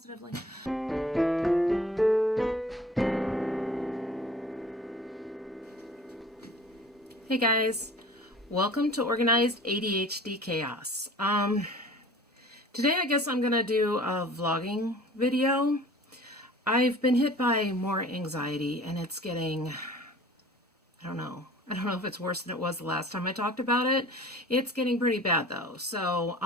positively. Hey guys, welcome to Organized ADHD Chaos. Today I guess I'm gonna do a vlogging video. I've been hit by more anxiety and it's getting, I don't know if it's worse than it was the last time I talked about it. It's getting pretty bad though. So,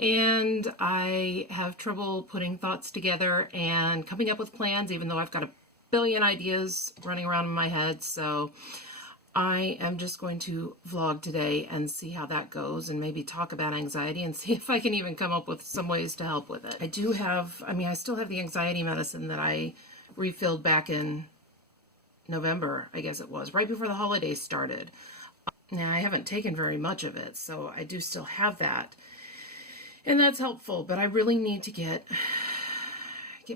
and I have trouble putting thoughts together and coming up with plans, even though I've got a billion ideas running around in my head. So I am just going to vlog today and see how that goes and maybe talk about anxiety and see if I can even come up with some ways to help with it. I still have the anxiety medicine that I refilled back in November, I guess it was, right before the holidays started. Now, I haven't taken very much of it, so I do still have that. And that's helpful, but I really need to get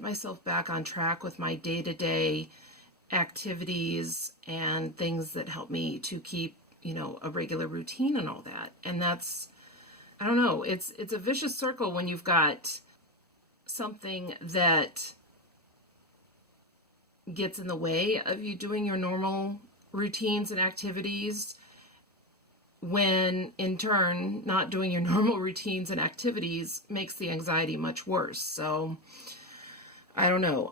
myself back on track with my day-to-day activities and things that help me to keep, a regular routine and all that. And that's, I don't know, it's a vicious circle when you've got something that gets in the way of you doing your normal routines and activities, when in turn not doing your normal routines and activities makes the anxiety much worse. So I don't know.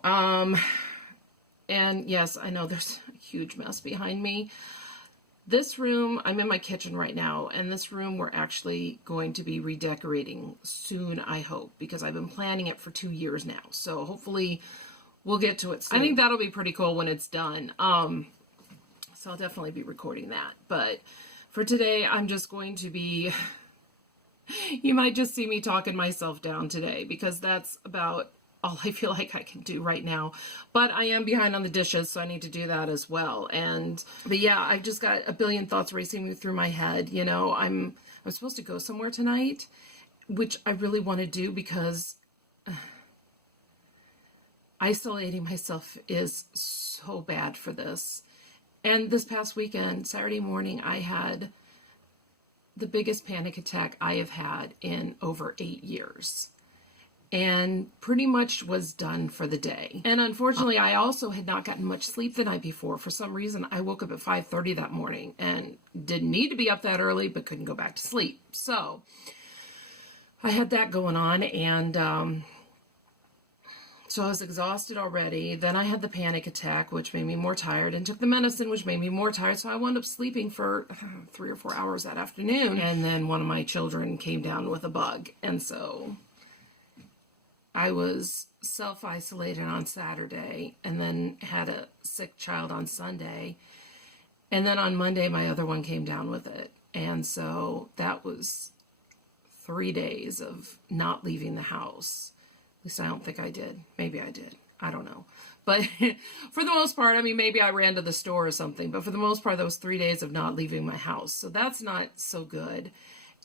And yes, I know there's a huge mess behind me. This room, I'm in my kitchen right now, and this room we're actually going to be redecorating soon, I hope, because I've been planning it for 2 years now. So hopefully we'll get to it soon. I think that'll be pretty cool when it's done. So I'll definitely be recording that. But for today, I'm just going to be, you might just see me talking myself down today, because that's about all I feel like I can do right now. But I am behind on the dishes, so I need to do that as well. But yeah, I've just got a billion thoughts racing through my head. I'm supposed to go somewhere tonight, which I really want to do because isolating myself is so bad for this. And this past weekend, Saturday morning, I had the biggest panic attack I have had in over 8 years. And pretty much was done for the day. And unfortunately, I also had not gotten much sleep the night before. For some reason, I woke up at 5:30 that morning and didn't need to be up that early, but couldn't go back to sleep. So I had that going on, and so I was exhausted already. Then I had the panic attack, which made me more tired, and took the medicine, which made me more tired. So I wound up sleeping for 3 or 4 hours that afternoon. And then one of my children came down with a bug. And so I was self-isolated on Saturday, and then had a sick child on Sunday. And then on Monday, my other one came down with it. And so that was 3 days of not leaving the house. At least I don't think I did. Maybe I did. I don't know. But for the most part, maybe I ran to the store or something. But for the most part, that was 3 days of not leaving my house. So that's not so good.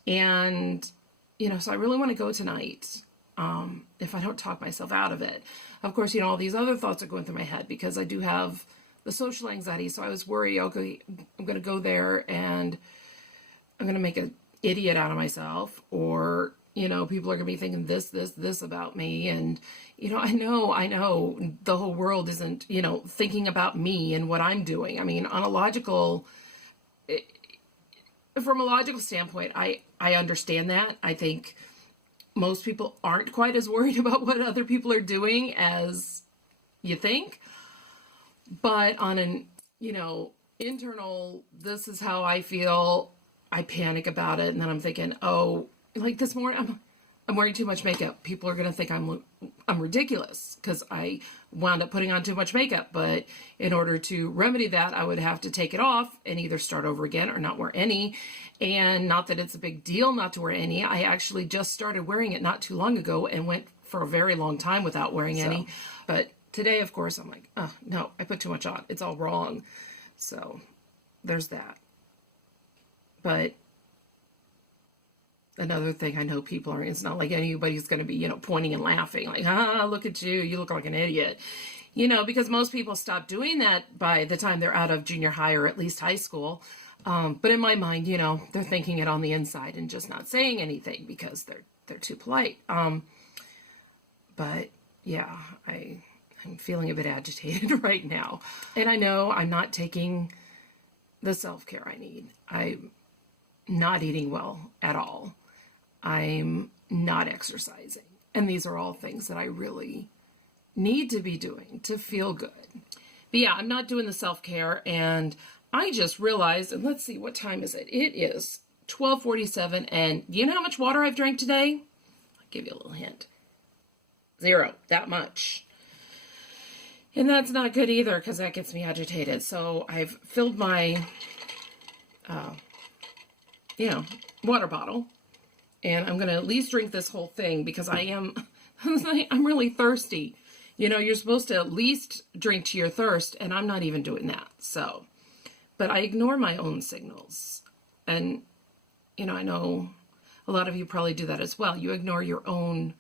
And, so I really want to go tonight. If I don't talk myself out of it. Of course, all these other thoughts are going through my head because I do have the social anxiety. So I was worried, okay, I'm going to go there and I'm going to make an idiot out of myself, or, people are going to be thinking this about me. And, I know the whole world isn't, thinking about me and what I'm doing. From a logical standpoint, I understand that. I think most people aren't quite as worried about what other people are doing as you think. But on an, internal, this is how I feel, I panic about it. And then I'm thinking, oh, like this morning, I'm wearing too much makeup. People are going to think I'm ridiculous because I wound up putting on too much makeup. But in order to remedy that, I would have to take it off and either start over again or not wear any. And not that it's a big deal not to wear any. I actually just started wearing it not too long ago and went for a very long time without wearing any. But today, of course, I'm like, oh, no, I put too much on. It's all wrong. So there's that. But another thing I know people are, it's not like anybody's going to be, pointing and laughing like, look at you. You look like an idiot. Because most people stop doing that by the time they're out of junior high or at least high school. But in my mind, they're thinking it on the inside and just not saying anything because they're too polite. But yeah, I'm feeling a bit agitated right now. And I know I'm not taking the self-care I need. I'm not eating well at all. I'm not exercising. And these are all things that I really need to be doing to feel good. But yeah, I'm not doing the self-care, and I just realized, and let's see, what time is it? It is 12:47, and you know how much water I've drank today? I'll give you a little hint. 0, that much. And that's not good either, because that gets me agitated. So I've filled my, water bottle, and I'm going to at least drink this whole thing, because I'm really thirsty. You know, you're supposed to at least drink to your thirst, and I'm not even doing that. So, but I ignore my own signals. And, I know a lot of you probably do that as well. You ignore your own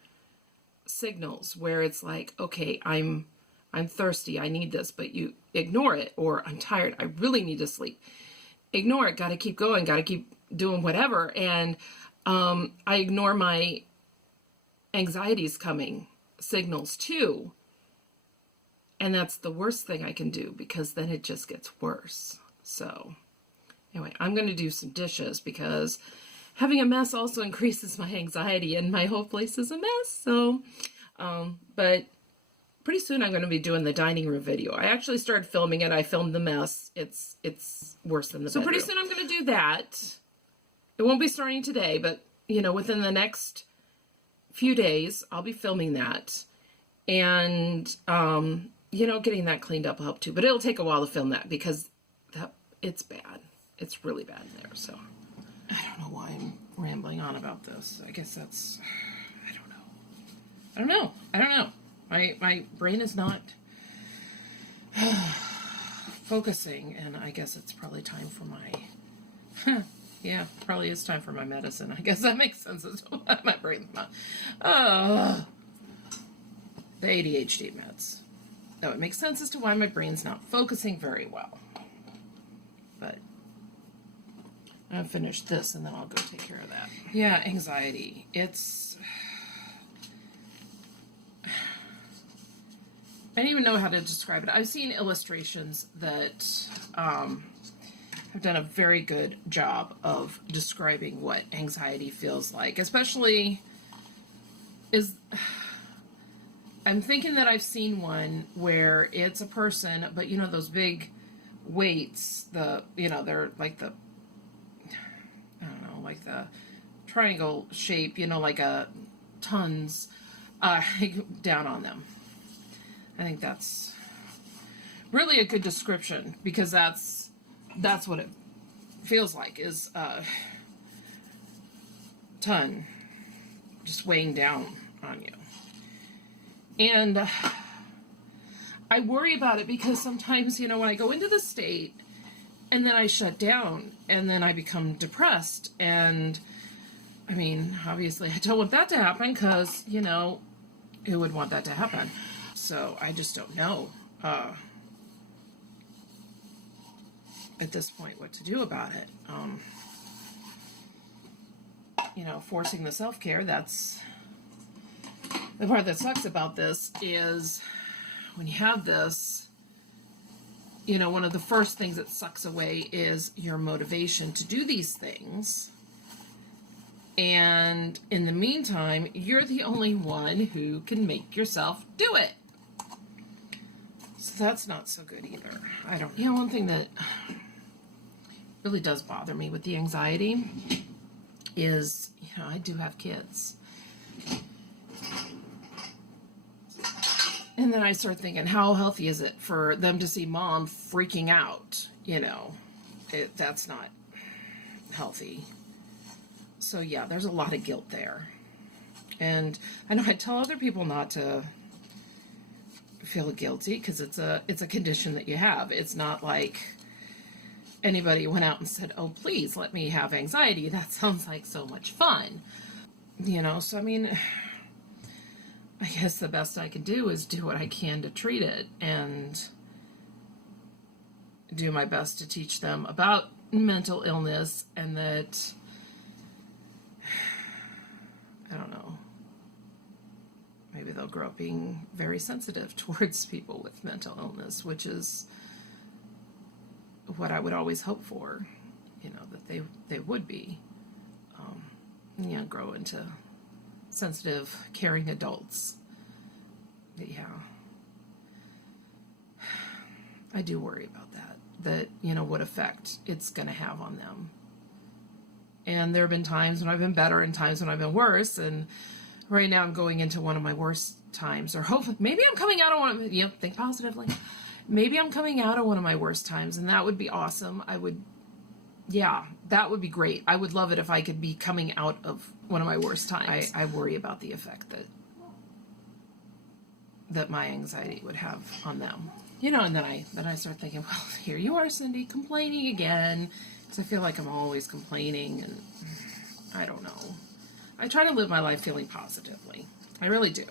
signals where it's like, okay, I'm thirsty, I need this, but you ignore it. Or I'm tired, I really need to sleep. Ignore it, got to keep going, got to keep doing whatever. And I ignore my anxieties coming signals too. And that's the worst thing I can do, because then it just gets worse. So anyway, I'm going to do some dishes, because having a mess also increases my anxiety, and my whole place is a mess. So, but pretty soon I'm going to be doing the dining room video. I actually started filming it. I filmed the mess. It's worse than the bedroom. So pretty soon I'm going to do that. It won't be starting today, but within the next few days, I'll be filming that. And, getting that cleaned up will help too. But it'll take a while to film that, because it's bad. It's really bad in there. So I don't know why I'm rambling on about this. I guess that's, I don't know. My brain is not focusing, and I guess it's probably time for my, probably is time for my medicine. I guess that makes sense as to why my brain's not, the ADHD meds. No, it makes sense as to why my brain's not focusing very well. But I'll finish this, and then I'll go take care of that. Yeah, anxiety. It's, I don't even know how to describe it. I've seen illustrations that have done a very good job of describing what anxiety feels like, especially I'm thinking that I've seen one where it's a person, but those big weights, they're like the, I don't know, like the triangle shape, like a tons down on them. I think that's really a good description, because that's what it feels like, is a ton just weighing down on you. And I worry about it, because sometimes, when I go into the state and then I shut down and then I become depressed, and I mean, obviously I don't want that to happen, because, who would want that to happen? So I just don't know at this point what to do about it. Forcing the self-care, that's the part that sucks about this, is when you have this, one of the first things that sucks away is your motivation to do these things. And in the meantime, you're the only one who can make yourself do it. So that's not so good either. I don't know. One thing that really does bother me with the anxiety is, I do have kids. And then I start thinking, how healthy is it for them to see mom freaking out? That's not healthy. So yeah, there's a lot of guilt there. And I know I tell other people not to feel guilty, because it's a condition that you have. It's not like anybody went out and said, oh, please let me have anxiety. That sounds like so much fun. So I mean, I guess the best I can do is do what I can to treat it, and do my best to teach them about mental illness, and that, I don't know, maybe they'll grow up being very sensitive towards people with mental illness, which is what I would always hope for, that they would be, grow into sensitive, caring adults. But yeah, I do worry about that, what effect it's going to have on them. And there have been times when I've been better and times when I've been worse. And right now I'm going into one of my worst times, or hopefully, maybe I'm coming out of one of, think positively. Maybe I'm coming out of one of my worst times, and that would be awesome. That would be great. I would love it if I could be coming out of one of my worst times. I worry about the effect that my anxiety would have on them. And then I start thinking, well, here you are, Cindy, complaining again. Because I feel like I'm always complaining, and I don't know. I try to live my life feeling positively. I really do.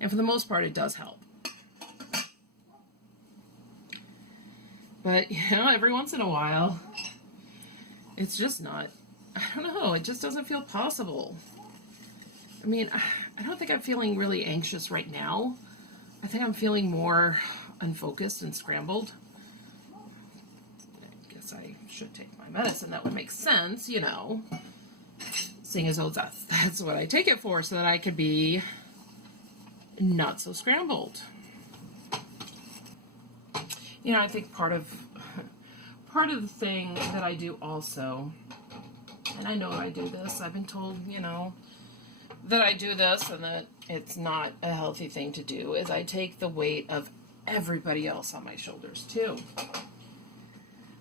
And for the most part, it does help. But, every once in a while, it's just not, I don't know, it just doesn't feel possible. I mean, I don't think I'm feeling really anxious right now. I think I'm feeling more unfocused and scrambled. I guess I should take my medicine. That would make sense, seeing as though that's what I take it for, so that I could be not so scrambled. I think part of the thing that I do also, and I know I do this, I've been told, that I do this and that it's not a healthy thing to do, is I take the weight of everybody else on my shoulders too.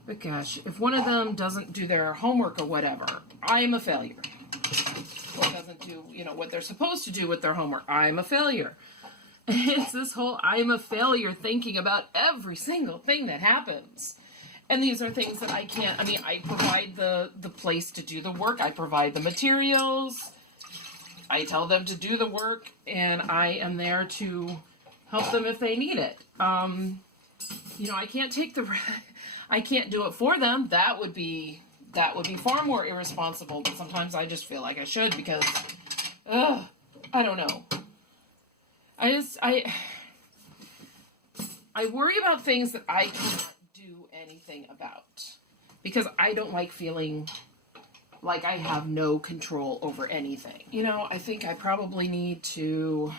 But gosh, if one of them doesn't do their homework or whatever, I am a failure. Or doesn't do, what they're supposed to do with their homework, I'm a failure. It's this whole I'm a failure thinking about every single thing that happens. And these are things that I can't, I provide the place to do the work. I provide the materials. I tell them to do the work, and I am there to help them if they need it. I can't I can't do it for them. That would be far more irresponsible, but sometimes I just feel like I should, because, I don't know. I worry about things that I cannot do anything about, because I don't like feeling like I have no control over anything. I think I probably need to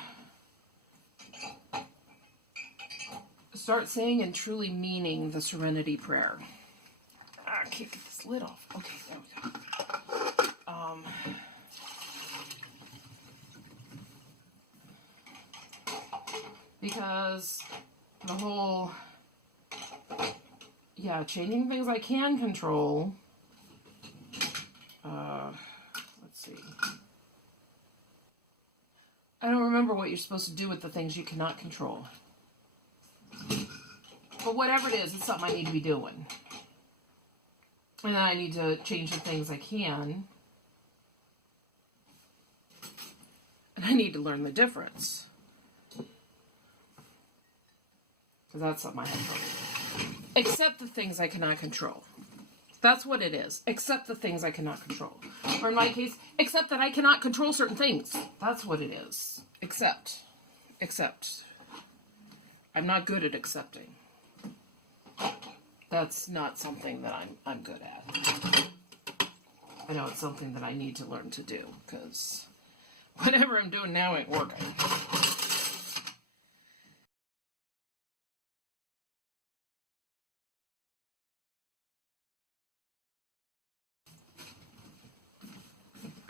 start saying and truly meaning the Serenity Prayer. I can't get this lid off. Okay, there we go. Because the whole, changing things I can control. Let's see. I don't remember what you're supposed to do with the things you cannot control. But whatever it is, it's something I need to be doing. And then I need to change the things I can. And I need to learn the difference. Because that's something I have trouble with. Accept the things I cannot control. That's what it is. Accept the things I cannot control. Or in my case, accept that I cannot control certain things. That's what it is. Accept. Accept. I'm not good at accepting. That's not something that I'm good at. I know it's something that I need to learn to do, because whatever I'm doing now ain't working.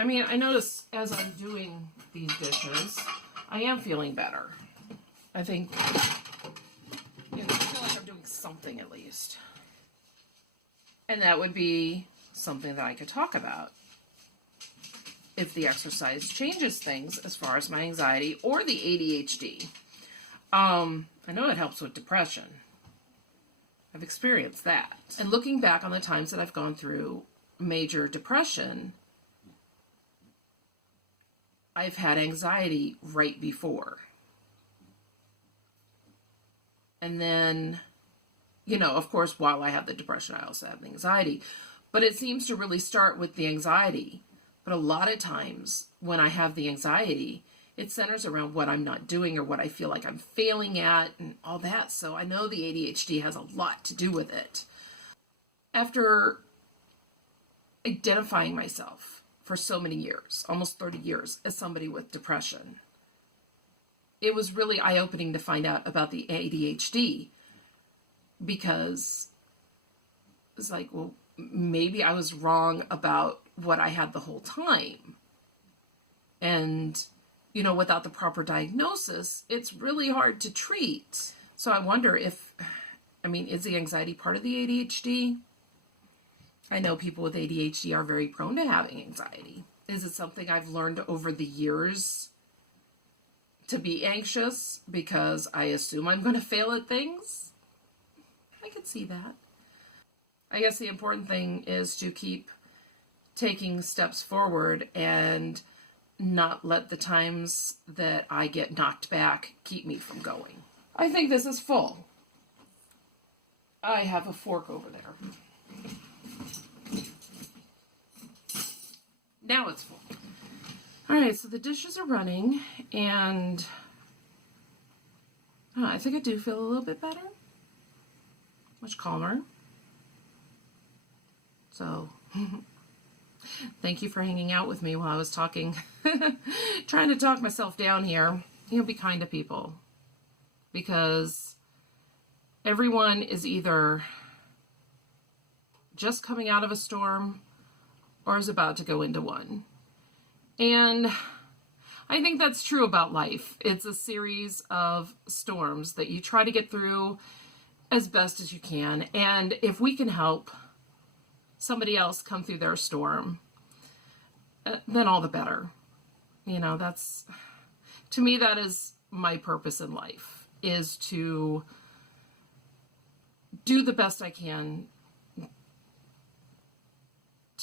I notice as I'm doing these dishes, I am feeling better. I think, I feel like I'm doing something at least. And that would be something that I could talk about. If the exercise changes things as far as my anxiety or the ADHD. I know it helps with depression. I've experienced that. And looking back on the times that I've gone through major depression, I've had anxiety right before. And then, of course, while I have the depression, I also have the anxiety. But it seems to really start with the anxiety. But a lot of times when I have the anxiety, it centers around what I'm not doing or what I feel like I'm failing at and all that. So I know the ADHD has a lot to do with it. After identifying myself for so many years, almost 30 years, as somebody with depression, it was really eye-opening to find out about the ADHD, because it's like, well, maybe I was wrong about what I had the whole time. And, you know, without the proper diagnosis, it's really hard to treat. So I wonder if, is the anxiety part of the ADHD? I know people with ADHD are very prone to having anxiety. Is it something I've learned over the years to be anxious because I assume I'm going to fail at things? I could see that. I guess the important thing is to keep taking steps forward and not let the times that I get knocked back keep me from going. I think this is full. I have a fork over there. Now it's full. All right, so the dishes are running, and I think I do feel a little bit better. Much calmer. So, thank you for hanging out with me while I was talking. Trying to talk myself down here. Be kind to people. Because everyone is either just coming out of a storm or is about to go into one. And I think that's true about life. It's a series of storms that you try to get through as best as you can. And if we can help somebody else come through their storm, then all the better. That's, to me, that is my purpose in life, is to do the best I can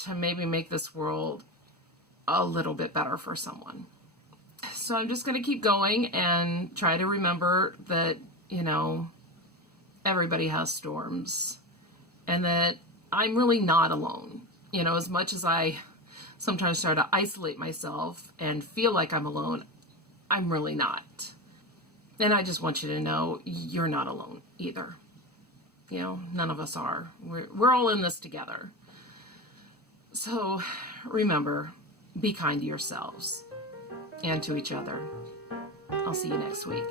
to maybe make this world a little bit better for someone. So I'm just going to keep going and try to remember that, everybody has storms, and that I'm really not alone. As much as I sometimes try to isolate myself and feel like I'm alone, I'm really not. And I just want you to know you're not alone either. None of us are. We're all in this together. So remember, be kind to yourselves and to each other. I'll see you next week.